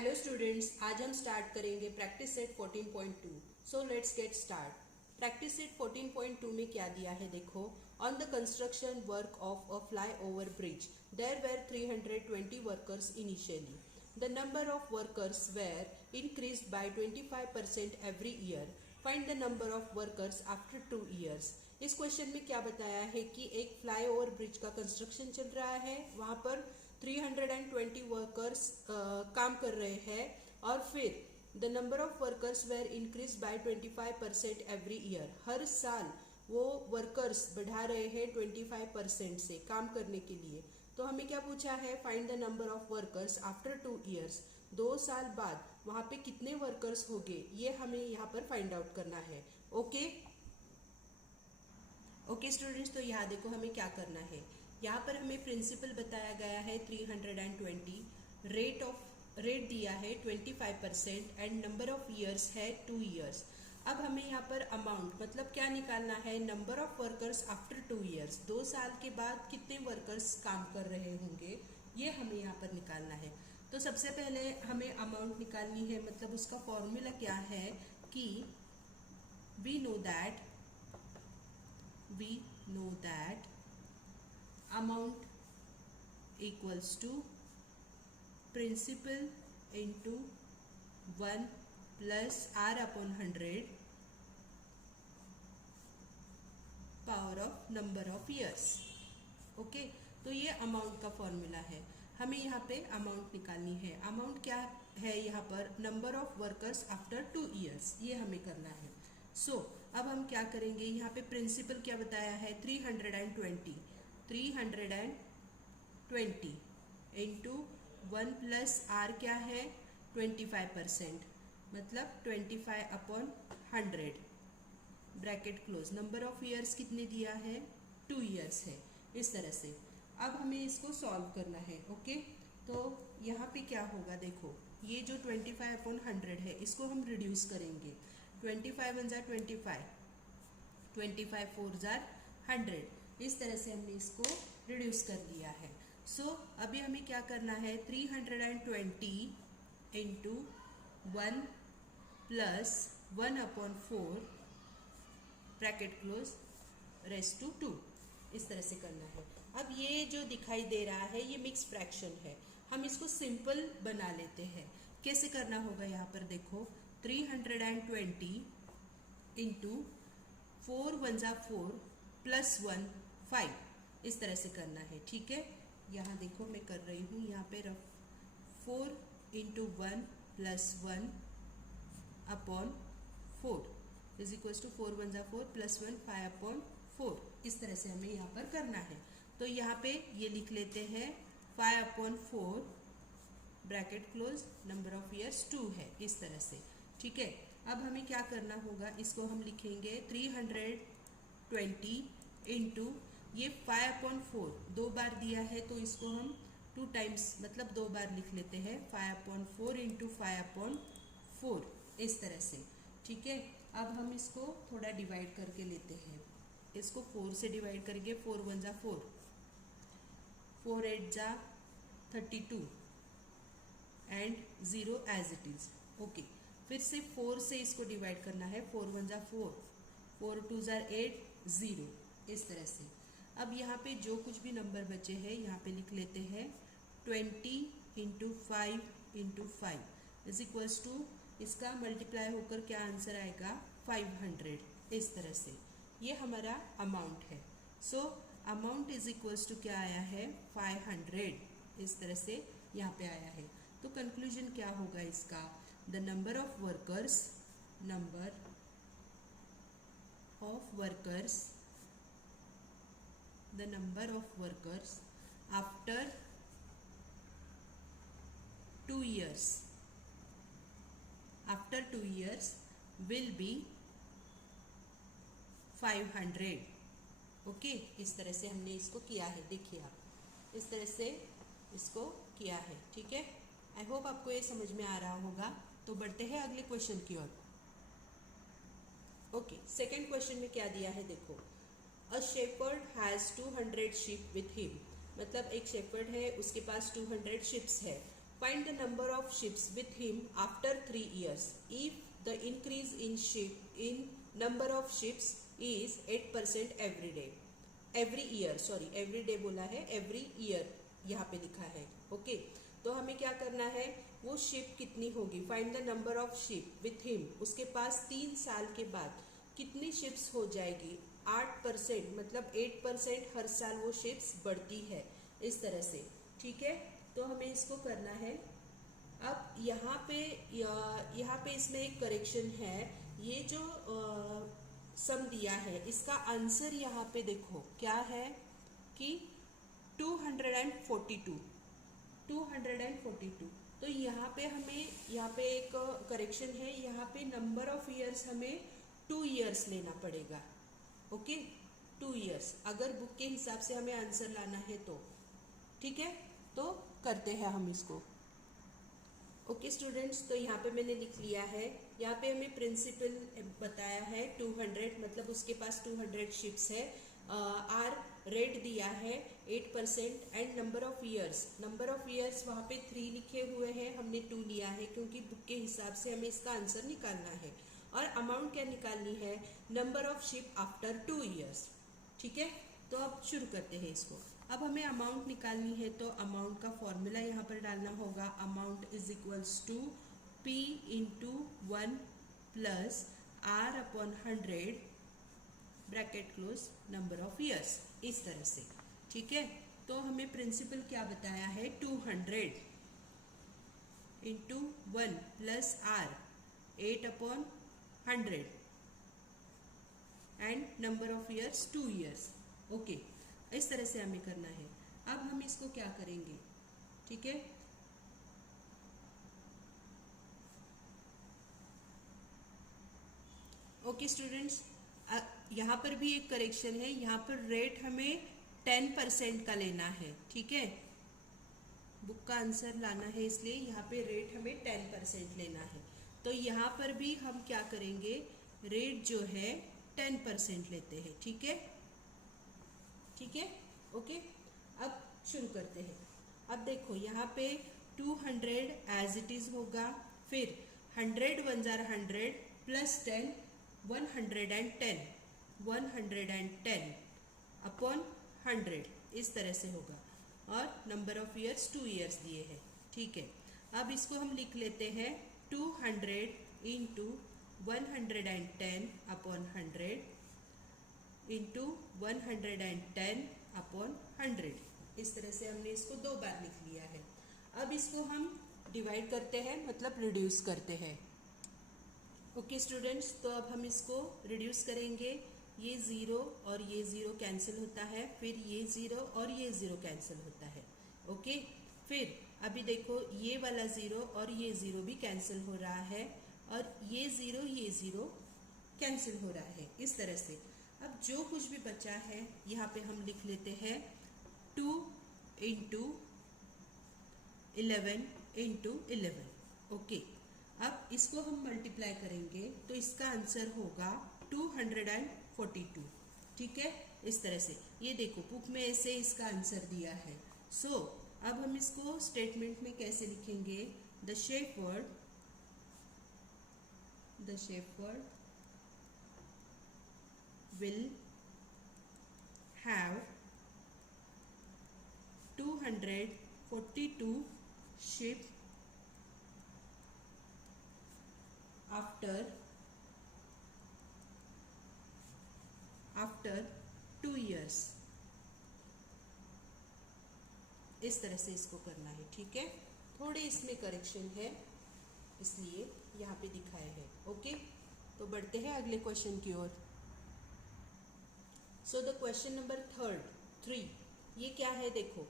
Hello students, आज हम start करेंगे practice set 14.2। So let's get start. Practice set 14.2 में क्या दिया है देखो। On the construction work of a flyover bridge there were 320 workers initially. The number of workers were increased by 25% every year. Find the number of workers after 2 years. इस question में क्या बताया है कि एक फ्लाई ओवर ब्रिज का construction चल रहा है, वहां पर 320 वर्कर्स काम कर रहे हैं और फिर the number of workers were increase by 25% every year. हर साल वो वर्कर्स बढ़ा रहे हैं 25% से काम करने के लिए। तो हमें क्या पूछा है, find the number of workers after 2 years. 2 साल बाद वहां पे कितने वर्कर्स होंगे, ये हमें यहाँ पर फाइंड आउट करना है। ओके स्टूडेंट्स, तो यहाँ देखो हमें क्या करना है। यहाँ पर हमें प्रिंसिपल बताया गया है 320, रेट दिया है 25% एंड नंबर ऑफ ईयर्स है 2 ईयर्स। अब हमें यहाँ पर अमाउंट मतलब क्या निकालना है, number of workers after 2 years. 2 साल के बाद कितने वर्कर्स काम कर रहे होंगे, ये हमें यहाँ पर निकालना है। तो सबसे पहले हमें अमाउंट निकालनी है, मतलब उसका फॉर्मूला क्या है कि we know that amount equals to principal into 1 plus r upon 100 power of number of years. Okay, तो ये अमाउंट का फॉर्मूला है। हमें यहाँ पे अमाउंट निकालनी है। अमाउंट क्या है यहाँ पर, number of workers after 2 years, ये हमें करना है। सो अब हम क्या करेंगे, यहाँ पे प्रिंसिपल क्या बताया है 320 इंटू 1 प्लस आर क्या है 25%, मतलब 25 upon 100 bracket close. Number of years कितने दिया है, 2 ईयर्स है। इस तरह से अब हमें इसको सॉल्व करना है। ओके, तो यहाँ पे क्या होगा देखो, ये जो 25 अपॉन 100 है इसको हम रिड्यूस करेंगे। 25 1 जार 25, 25 4 जार 100। इस तरह से हमने इसको रिड्यूस कर दिया है। सो अभी हमें क्या करना है, 320 into 1 plus 1 upon 4 bracket close raise to 2, इस तरह से करना है। अब ये जो दिखाई दे रहा है ये मिक्स फ्रैक्शन है, हम इसको सिंपल बना लेते हैं। कैसे करना होगा, यहाँ पर देखो 320 इंटू 4 1 जा 4 प्लस 1 5, इस तरह से करना है। ठीक है, यहाँ देखो मैं कर रही हूँ, यहाँ पे rough 4 into 1 plus 1 upon 4 is equal to 4 1 जा 4 प्लस 1 5 अपॉन 4। इस तरह से हमें यहाँ पर करना है। तो यहाँ पे ये लिख लेते हैं 5 upon 4 bracket close, number of years 2 है, इस तरह से। ठीक है, अब हमें क्या करना होगा, इसको हम लिखेंगे 320 इंटू ये 5 अपॉन 4 2 बार दिया है, तो इसको हम 2 टाइम्स मतलब 2 बार लिख लेते हैं। 5 अपॉन 4 इंटू 5 अपॉन 4, इस तरह से। ठीक है, अब हम इसको थोड़ा डिवाइड करके लेते हैं। इसको 4 से डिवाइड करेंगे, 4 1 जा 4, 4 8 जा 32 and 0 as it is. Okay, फिर से 4 से इसको डिवाइड करना है, 4 1 जा 4, 4 2 जा 8 0, इस तरह से। अब यहाँ पे जो कुछ भी नंबर बचे हैं यहाँ पे लिख लेते हैं 20 into 5 into 5 is equals to, इसका मल्टीप्लाई होकर क्या आंसर आएगा 500, इस तरह से। ये हमारा अमाउंट है। So amount is equals to क्या आया है 500, इस तरह से यहाँ पे आया है। तो कंक्लूजन क्या होगा इसका, the number of workers after 2 years will be 500। Okay, इस तरह से हमने इसको किया है। देखिए आप, इस तरह से इसको किया है। ठीक है, आई होप आपको ये समझ में आ रहा होगा। तो बढ़ते हैं अगले क्वेश्चन की ओर। ओके, सेकेंड क्वेश्चन में क्या दिया है देखो, a shepherd has 200 sheep with him. मतलब एक शेपर्ड है, उसके पास 200 शिप्स है। Find the number of sheeps with him after 3 years. If the increase in number of sheeps is 8% every day, every year, sorry every day बोला है, every year यहाँ पे लिखा है। ओके, तो हमें क्या करना है, वो शिप कितनी होगी, find the number of ship with him, उसके पास 3 साल के बाद कितनी शिप्स हो जाएगी, 8%, मतलब 8% हर साल वो शिप्स बढ़ती है, इस तरह से। ठीक है, तो हमें इसको करना है। अब यहाँ पे इसमें एक करेक्शन है, ये जो सम दिया है इसका आंसर यहाँ पे देखो क्या है कि 242। तो यहाँ पे एक करेक्शन है, यहाँ पे नंबर ऑफ ईयर्स हमें 2 years लेना पड़ेगा। ओके, 2 years अगर बुक के हिसाब से हमें आंसर लाना है तो। ठीक है, तो करते हैं हम इसको। ओके स्टूडेंट्स, तो यहाँ पे मैंने लिख लिया है, यहाँ पे हमें प्रिंसिपल बताया है 200, मतलब उसके पास 200 शिप्स है। आर रेट दिया है 8% एंड नंबर ऑफ ईयर्स वहाँ पे 3 लिखे हुए हैं, हमने 2 लिया है क्योंकि बुक के हिसाब से हमें इसका आंसर निकालना है। और अमाउंट क्या निकालनी है, number of ship after 2 years। ठीक है, तो अब शुरू करते हैं इसको। अब हमें अमाउंट निकालनी है तो अमाउंट का फॉर्मूला यहाँ पर डालना होगा, amount is equals to P into 1 plus R upon 100 bracket close number of years, इस तरह से। ठीक है, तो हमें प्रिंसिपल क्या बताया है, 200 into 1 plus R 8 upon 100 and number of years 2 years। Okay, इस तरह से हमें करना है। अब हम इसको क्या करेंगे, ठीक है, ओके स्टूडेंट्स, यहाँ पर भी एक करेक्शन है, यहाँ पर रेट हमें 10% का लेना है। ठीक है, बुक का आंसर लाना है इसलिए यहाँ पे रेट हमें 10% लेना है। तो यहाँ पर भी हम क्या करेंगे, रेट जो है 10% लेते हैं। ठीक है, ठीक है, ओके। अब शुरू करते हैं। अब देखो यहाँ पे 200 एज इट इज होगा, फिर 100 1 जार 100 प्लस 10 110 अपॉन 100, इस तरह से होगा। और नंबर ऑफ ईयर्स 2 years दिए हैं। ठीक है, अब इसको हम लिख लेते हैं 200 इंटू 110 अपॉन 100 इंटू 110 अपॉन 100, इस तरह से हमने इसको 2 बार लिख लिया है। अब इसको हम डिवाइड करते हैं, मतलब रिड्यूस करते हैं। ओके स्टूडेंट्स, तो अब हम इसको रिड्यूस करेंगे। ये 0 और ये 0 कैंसिल होता है, फिर ये 0 और ये 0 कैंसिल होता है। ओके, फिर अभी देखो ये वाला 0 और ये 0 भी कैंसिल हो रहा है, और ये 0 कैंसिल हो रहा है, इस तरह से। अब जो कुछ भी बचा है यहाँ पे हम लिख लेते हैं 2 इंटू 11 इंटू 11। ओके, अब इसको हम मल्टीप्लाई करेंगे तो इसका आंसर होगा 242। ठीक है, इस तरह से। ये देखो बुक में ऐसे इसका आंसर दिया है। सो अब हम इसको स्टेटमेंट में कैसे लिखेंगे, the shape word will have 242 sheep after 2 years। इस तरह से इसको करना है। ठीक है, थोड़े इसमें करेक्शन है इसलिए यहाँ पे दिखाए हैं। ओके, तो बढ़ते हैं अगले क्वेश्चन की ओर। सो द क्वेश्चन नंबर 3, ये क्या है देखो,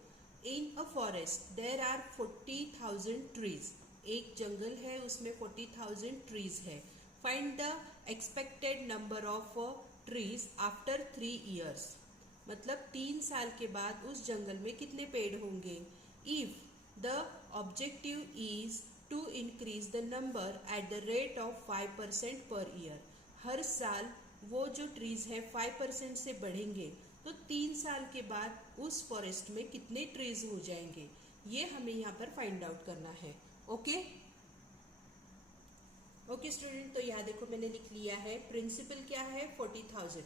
in a forest there are 40,000 trees. एक जंगल है उसमें 40,000 ट्रीज है। Find the expected number of trees after 3 years, मतलब 3 साल के बाद उस जंगल में कितने पेड़ होंगे। If the objective is to increase the number at the rate of 5% per year. हर साल वो जो ट्रीज है 5% से बढ़ेंगे, तो 3 साल के बाद उस फॉरेस्ट में कितने ट्रीज हो जाएंगे। ये हमें यहाँ पर फाइंड आउट करना है। ओके ओके स्टूडेंट, तो यहाँ देखो मैंने लिख लिया है। प्रिंसिपल क्या है 40,000,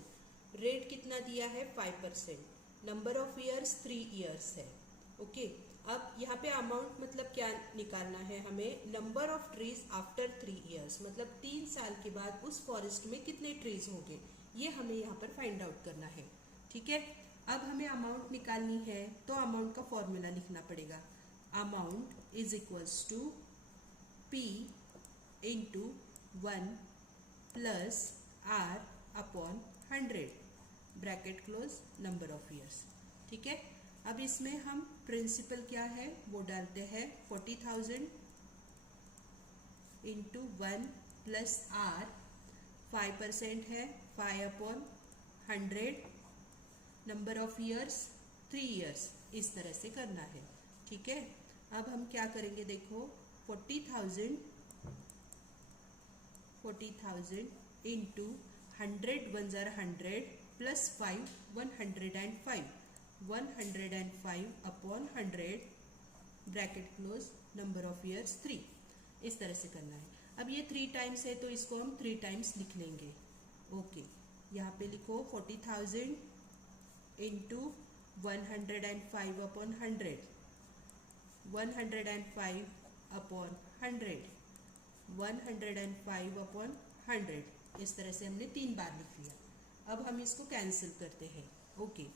रेट कितना दिया है 5%, नंबर ऑफ ईयर्स 3 ईयर्स है। ओके अब यहाँ पे अमाउंट मतलब क्या निकालना है हमें, number of trees after 3 years, मतलब 3 साल के बाद उस फॉरेस्ट में कितने ट्रीज होंगे, ये हमें यहाँ पर फाइंड आउट करना है। ठीक है, अब हमें अमाउंट निकालनी है तो अमाउंट का फॉर्मूला लिखना पड़ेगा। Amount is equals to P into 1 plus R upon 100 bracket close number of years. ठीक है, अब इसमें हम प्रिंसिपल क्या है वो डालते हैं 40,000 इंटू 1 प्लस R, 5% है 5 upon 100, number of years 3 years, इस तरह से करना है। ठीक है, अब हम क्या करेंगे देखो 40,000 into 100 1 jar 100 plus 5 105, 105 upon 100 bracket close number of years 3, इस तरह से करना है। अब ये 3 टाइम्स है तो इसको हम 3 टाइम्स लिख लेंगे। ओके, यहाँ पे लिखो 40,000 इंटू 105 अपॉन 100, 105 अपॉन 100, 105 अपॉन 100, इस तरह से हमने 3 बार लिख लिया। अब हम इसको कैंसिल करते हैं। ओके,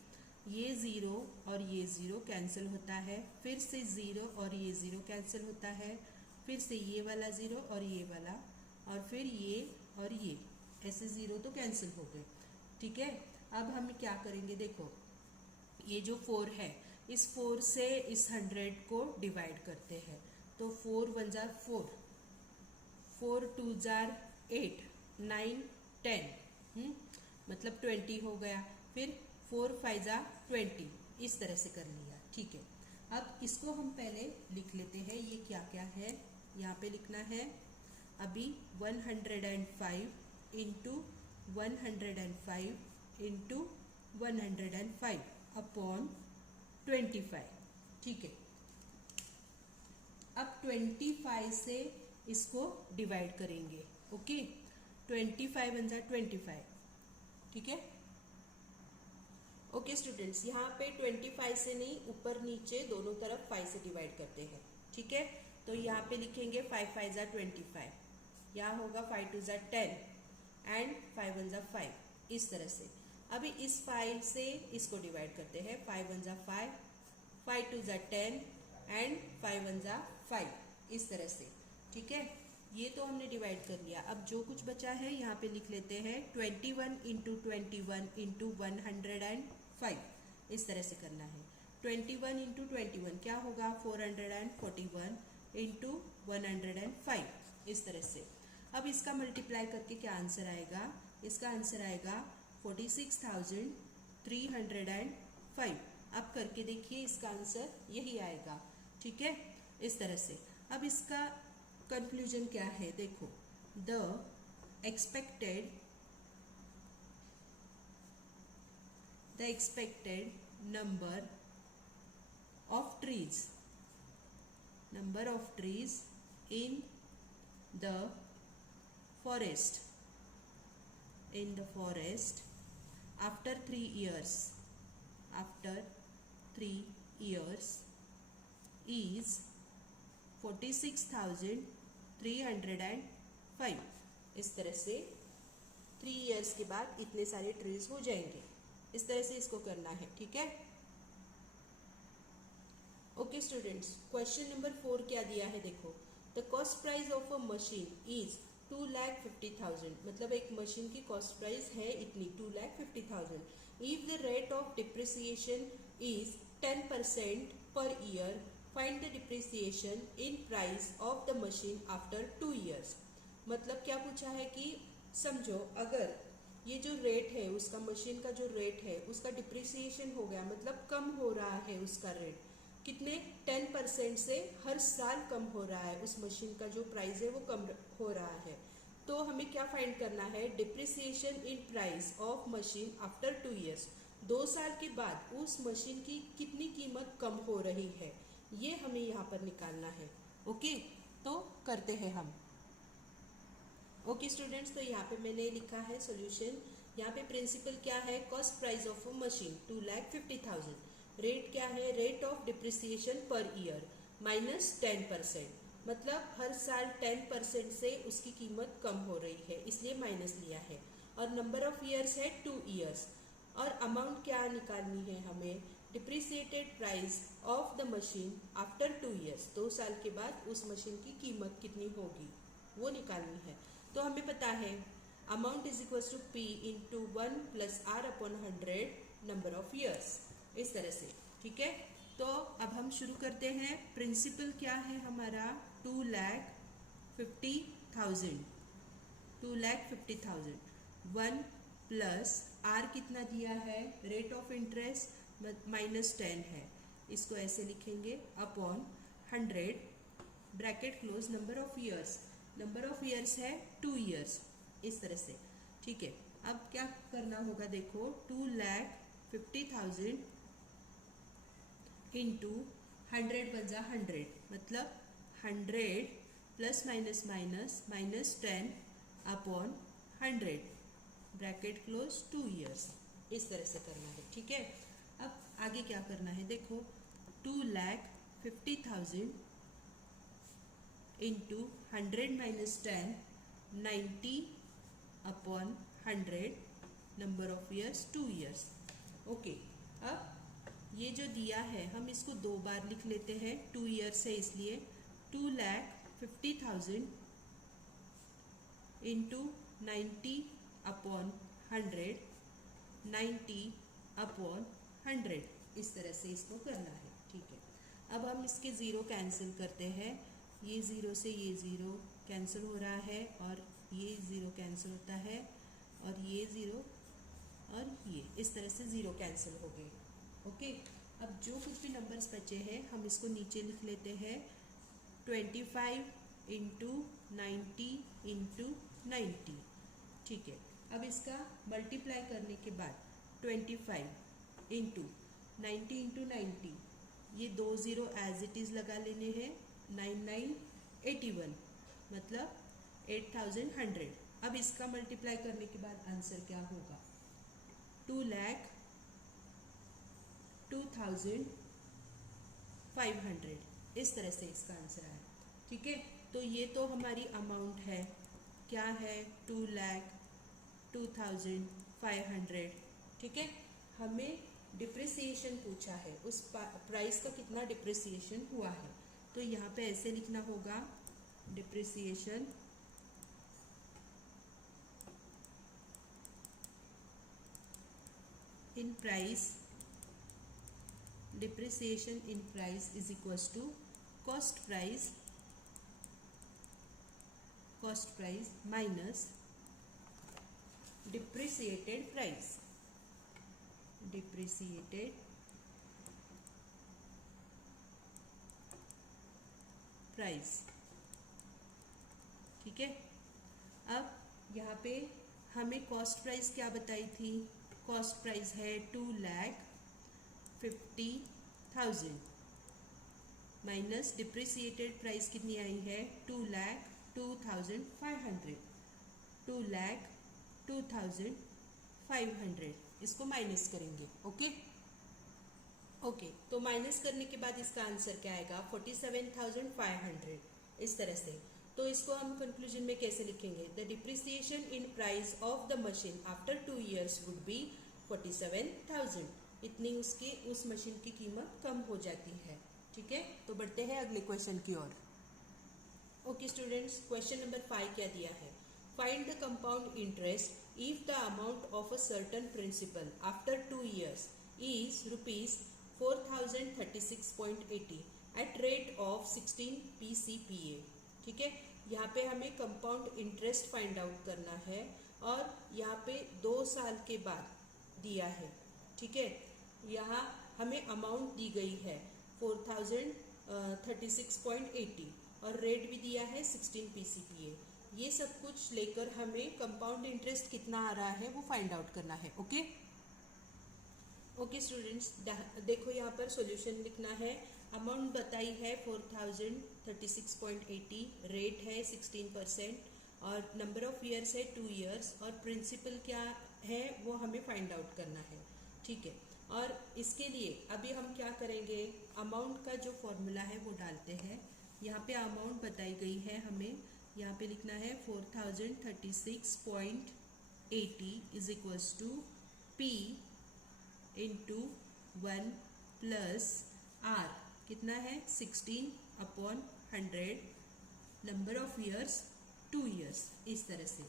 ये 0 और ये 0 कैंसिल होता है, फिर से 0 और ये 0 कैंसिल होता है, फिर से ये वाला 0 और ये वाला, और फिर ये और ये, ऐसे 0 तो कैंसिल हो गए। ठीक है, अब हम क्या करेंगे देखो, ये जो 4 है इस 4 से इस 100 को डिवाइड करते हैं, तो 4 1 जार 4, 4 2 जार 8, 9 10, मतलब 20 हो गया, फिर 4 5 जार 20, इस तरह से कर लिया। ठीक है, अब इसको हम पहले लिख लेते हैं, ये क्या क्या है यहाँ पे लिखना है। अभी 105 इंटू 105 इंटू 105 अपॉन 25। ठीक है, अब 25 से इसको डिवाइड करेंगे। Okay, 25 1 jar 25। ठीक है, ओके स्टूडेंट्स, यहाँ पे 25 से नहीं, ऊपर नीचे दोनों तरफ 5 से डिवाइड करते हैं। ठीक है, तो यहाँ पे लिखेंगे 5 5 जार 25, यहाँ होगा 5 2 जार 10 एंड 5 1 जार 5, इस तरह से। अभी इस 5 से इसको डिवाइड करते हैं, 5 1 जार 5, 5 2 जार 10 एंड 5 1 जार 5, इस तरह से। ठीक है, ये तो हमने डिवाइड कर लिया। अब जो कुछ बचा है यहाँ पे लिख लेते हैं 21 इंटू 21 इंटू 105, इस तरह से करना है। 21 इंटू 21 क्या होगा 441 इंटू 105, इस तरह से। अब इसका मल्टीप्लाई करके क्या आंसर आएगा, इसका आंसर आएगा 46,305। अब करके देखिए, इसका आंसर यही आएगा। ठीक है, इस तरह से। अब इसका कंक्लूजन क्या है देखो, the expected number of trees in the forest after 3 years is 46,305। इस तरह से 3 years के बाद इतने सारे ट्रीज हो जाएंगे, इस तरह से इसको करना है। ठीक है, ओके स्टूडेंट्स, क्वेश्चन नंबर 4 क्या दिया है देखो, the cost price of a machine is 2,50,000, मतलब एक मशीन की कॉस्ट प्राइस है इतनी 2,50,000। If the rate of depreciation is 10% per year, find the depreciation in price of the machine after 2 years। मतलब क्या पूछा है कि समझो अगर ये जो रेट है उसका, मशीन का जो रेट है उसका डिप्रिसिएशन हो गया, मतलब कम हो रहा है उसका रेट, कितने 10% से हर साल कम हो रहा है, उस मशीन का जो प्राइस है वो कम हो रहा है। तो हमें क्या फाइंड करना है, depreciation in price of machine after 2 years, 2 साल के बाद उस मशीन की कितनी कीमत कम हो रही है, ये हमें यहाँ पर निकालना है। ओके, तो करते हैं हम। ओके स्टूडेंट्स, तो यहाँ पे मैंने लिखा है सॉल्यूशन। यहाँ पे प्रिंसिपल क्या है, cost price of a machine 2,50,000। Rate क्या है, rate of depreciation per year -10%, मतलब हर साल 10% से उसकी कीमत कम हो रही है, इसलिए माइनस लिया है। और नंबर ऑफ ईयर्स है 2 ईयर्स। और अमाउंट क्या निकालनी है हमें, depreciated price of the machine after 2 years, 2 साल के बाद उस मशीन की कीमत कितनी होगी वो निकालनी है। तो हमें पता है amount is equal to P into 1 plus R upon 100 number of years, इस तरह से। ठीक है, तो अब हम शुरू करते हैं। प्रिंसिपल क्या है हमारा, 2,50,000, 2,50,000। 1 प्लस R कितना दिया है, रेट ऑफ इंटरेस्ट -10 है, इसको ऐसे लिखेंगे, upon 100 bracket close, number of years, number of years है 2 ईयर्स, इस तरह से। ठीक है, अब क्या करना होगा, देखो 2,50,000 इंटू 100 बन जा 100, मतलब 100 plus minus minus -10 upon 100 bracket close 2 years, इस तरह से करना है। ठीक है, अब आगे क्या करना है, देखो 2,50,000 into 100 minus 10 90 upon 100 number of years 2 years. Okay, अब ये जो दिया है हम इसको 2 बार लिख लेते हैं, 2 ईयर्स है इसलिए 2,50,000 इंटू 90 अपॉन 100 90 अपॉन 100, इस तरह से इसको करना है। ठीक है, अब हम इसके ज़ीरो कैंसिल करते हैं, ये ज़ीरो से ये ज़ीरो कैंसिल हो रहा है, और ये ज़ीरो कैंसिल होता है, और ये ज़ीरो और ये, इस तरह से ज़ीरो कैंसिल हो गए। ओके, अब जो कुछ भी नंबर्स बचे हैं हम इसको नीचे लिख लेते हैं, 25 इंटू 90 इंटू 90। ठीक है, अब इसका मल्टीप्लाई करने के बाद 25 इंटू 90 इंटू 90, ये 2 ज़ीरो एज इट इज़ लगा लेने हैं, 9981, मतलब 8100। अब इसका मल्टीप्लाई करने के बाद आंसर क्या होगा, 2,02,500, इस तरह से इसका आंसर आया। ठीक है, तो ये तो हमारी अमाउंट है, क्या है, 2,02,500। ठीक है, हमें डिप्रिसिएशन पूछा है, उस प्राइस का कितना डिप्रिसिएशन हुआ है, तो यहाँ पे ऐसे लिखना होगा, depreciation in price, depreciation in price is equals to cost price minus depreciated price, ठीक है, अब यहाँ पे हमें कॉस्ट प्राइस क्या बताई थी, कॉस्ट प्राइस है 2,50,000 माइनस डिप्रिसिएटेड प्राइस कितनी आई है, 2,02,500, 2,02,500, इसको माइनस करेंगे। ओके, तो माइनस करने के बाद इसका आंसर क्या आएगा, 47,500, इस तरह से। तो इसको हम कंक्लूजन में कैसे लिखेंगे, the depreciation in price of the machine after 2 years would be 47,000, इतनी उसकी उस मशीन की कीमत कम हो जाती है। ठीक है, तो बढ़ते हैं अगले क्वेश्चन की ओर। ओके स्टूडेंट्स, क्वेश्चन नंबर 5 क्या दिया है, find the compound interest if the amount of a certain principal after 2 years is ₹4,036.80 at rate of 16 PCPA। ठीक है, यहाँ पे हमें कंपाउंड इंटरेस्ट फाइंड आउट करना है, और यहाँ पे 2 साल के बाद दिया है। ठीक है, यहाँ हमें अमाउंट दी गई है 4,036.80 और रेट भी दिया है 16 PCPA। ये सब कुछ लेकर हमें कंपाउंड इंटरेस्ट कितना आ रहा है वो फाइंड आउट करना है। ओके स्टूडेंट्स, देखो यहाँ पर सॉल्यूशन लिखना है, अमाउंट बताई है 4036.80, रेट है 16% और नंबर ऑफ ईयर्स है 2 ईयर्स और प्रिंसिपल क्या है वो हमें फाइंड आउट करना है। ठीक है, और इसके लिए अभी हम क्या करेंगे, अमाउंट का जो फॉर्मूला है वो डालते हैं। यहाँ पे अमाउंट बताई गई है हमें, यहाँ पे लिखना है 4036.80 is equals to P into 1 plus R कितना है 16/100, नंबर ऑफ ईयर्स 2 ईयर्स, इस तरह से।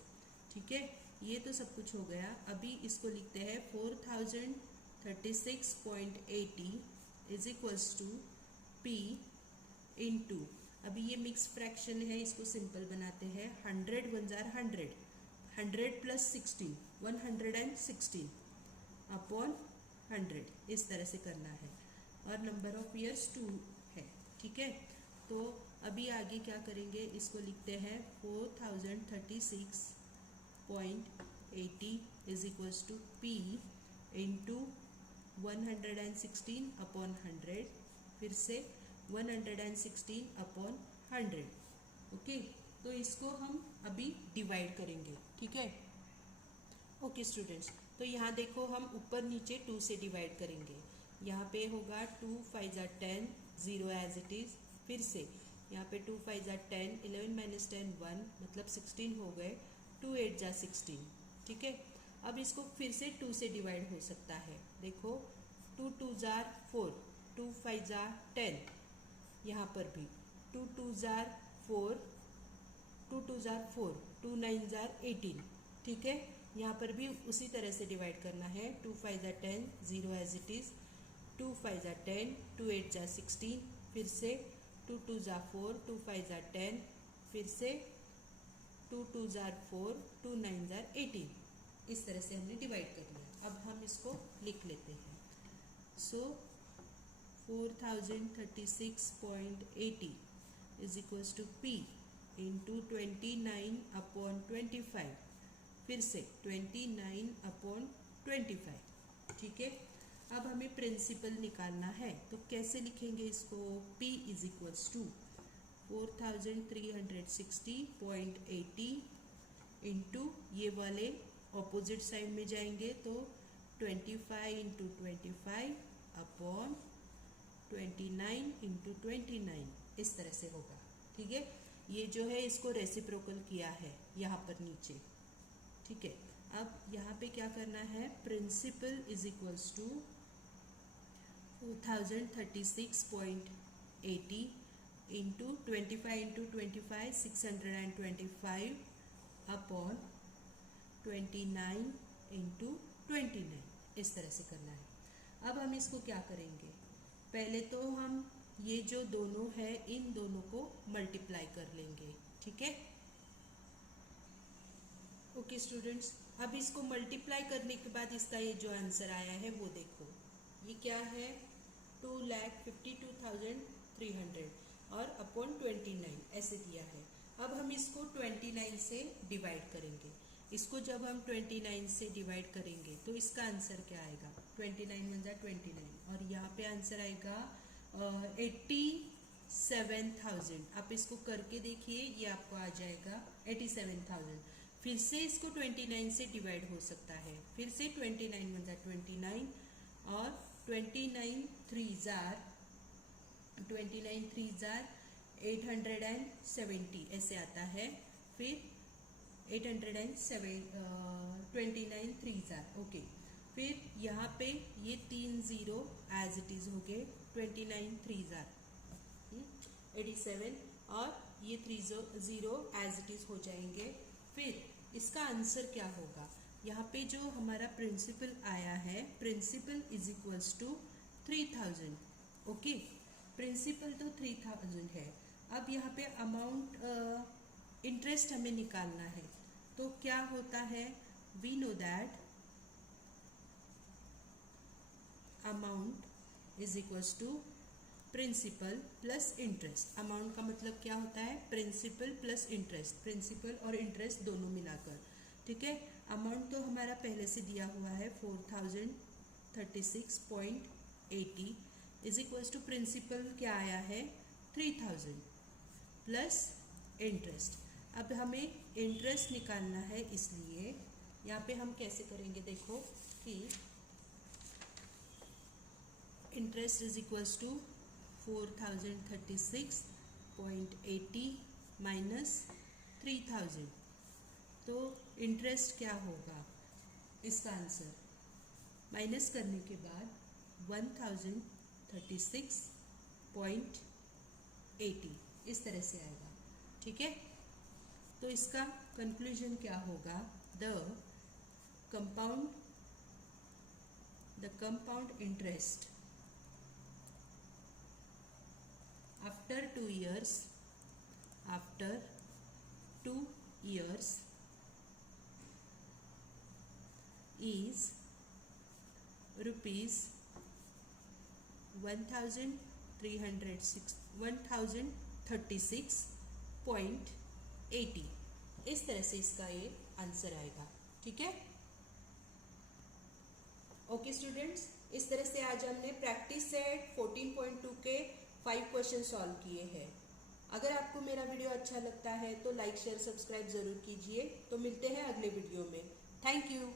ठीक है, ये तो सब कुछ हो गया। अभी इसको लिखते हैं 4036.80 is equals to P into, अभी ये मिक्स फ्रैक्शन है, इसको सिंपल बनाते हैं। 100 1 जार 100, 100 प्लस 16 116 अपॉन 100, इस तरह से करना है और नंबर ऑफ ईयर्स 2 है। ठीक है, तो अभी आगे क्या करेंगे, इसको लिखते हैं 4036.80 is equals to P into 116/100, फिर से 116/100। ओके, तो इसको हम अभी डिवाइड करेंगे। ठीक है, ओके स्टूडेंट्स, तो यहाँ देखो हम ऊपर नीचे 2 से डिवाइड करेंगे। यहाँ पे होगा 2 5 जार 10, 0 एज इट इज़। फिर से यहाँ पे 2 5 जार 10, 11 माइनस 10 1, मतलब 16 हो गए। 2 8 जार 16। ठीक है, अब इसको फिर से 2 से डिवाइड हो सकता है। देखो 2 2 जार 4, 2 5 जार 10, यहाँ पर भी 2 2 जार 4, 2 2 जार 4, 2 9 जार 18। ठीक है, यहाँ पर भी उसी तरह से डिवाइड करना है। 2 5 जार 10, 0 एज इट इज़। 2 5 जार 10, 2 8 जार 16, फिर से 2 2 जार 4, 2 5 जार 10, फिर से 2 2 जार 4, 2 9 जार 18। इस तरह से हमने डिवाइड कर लिया। अब हम इसको लिख लेते हैं। So 4036.80 is equals to P into 29/25, फिर से 29/25। ठीक है, अब हमें प्रिंसिपल निकालना है, तो कैसे लिखेंगे इसको। P is equals to 4360.80 into, ये वाले ऑपोजिट साइड में जाएंगे तो 25 इंटू 25 अपॉन 29 इंटू 29, इस तरह से होगा। ठीक है, ये जो है इसको रेसिप्रोकल किया है यहाँ पर नीचे। ठीक है, अब यहाँ पे क्या करना है, principal is equals to 4036.80 into 25 into 25 625 upon 29 into 29, इस तरह से करना है। अब हम इसको क्या करेंगे, पहले तो हम ये जो दोनों है इन दोनों को मल्टीप्लाई कर लेंगे। ठीक है, ओके स्टूडेंट्स, अब इसको मल्टीप्लाई करने के बाद इसका ये जो आंसर आया है वो देखो, ये क्या है 2,52,300 और अपॉन 29 ऐसे दिया है। अब हम इसको 29 से डिवाइड करेंगे। इसको जब हम 29 से डिवाइड करेंगे तो इसका आंसर क्या आएगा, 29 1 जार 29 और यहाँ पे आंसर आएगा 87,000। आप इसको करके देखिए, ये आपको आ जाएगा 87,000। फिर से इसको 29 से डिवाइड हो सकता है, फिर से 29 1 जार 29 और 29 3 जार 870 ऐसे आता है। फिर 829 3 जार, ओके। फिर यहाँ पे ये 3 0 एज इट इज हो गए, 29 3 जार 87 और ये 3 0 एज इट इज हो जाएंगे। फिर इसका आंसर क्या होगा, यहाँ पे जो हमारा प्रिंसिपल आया है, प्रिंसिपल इज इक्वल्स टू 3000। ओके, प्रिंसिपल तो 3000 है। अब यहाँ पे अमाउंट इंटरेस्ट हमें निकालना है, तो क्या होता है, we know that amount is equals to principal plus interest. Amount का मतलब क्या होता है, प्रिंसिपल प्लस इंटरेस्ट, प्रिंसिपल और इंटरेस्ट दोनों मिलाकर। ठीक है, अमाउंट तो हमारा पहले से दिया हुआ है 4036.80 इज इक्वल्स टू प्रिंसिपल क्या आया है 3000 प्लस इंटरेस्ट। अब हमें इंटरेस्ट निकालना है, इसलिए यहाँ पे हम कैसे करेंगे, देखो कि interest is equals to 4036.80 minus 3000। तो इंटरेस्ट क्या होगा, इसका आंसर माइनस करने के बाद 1036.80 इस तरह से आएगा। ठीक है, तो इसका कंक्लूजन क्या होगा, the compound interest after 2 years is rupees 1036.80। इस तरह से इसका ये आंसर आएगा। ठीक है, ओके स्टूडेंट्स, इस तरह से आज हमने प्रैक्टिस सेट 14.2 के 5 क्वेश्चन सॉल्व किए हैं। अगर आपको मेरा वीडियो अच्छा लगता है तो लाइक शेयर सब्सक्राइब जरूर कीजिए। तो मिलते हैं अगले वीडियो में। Thank you.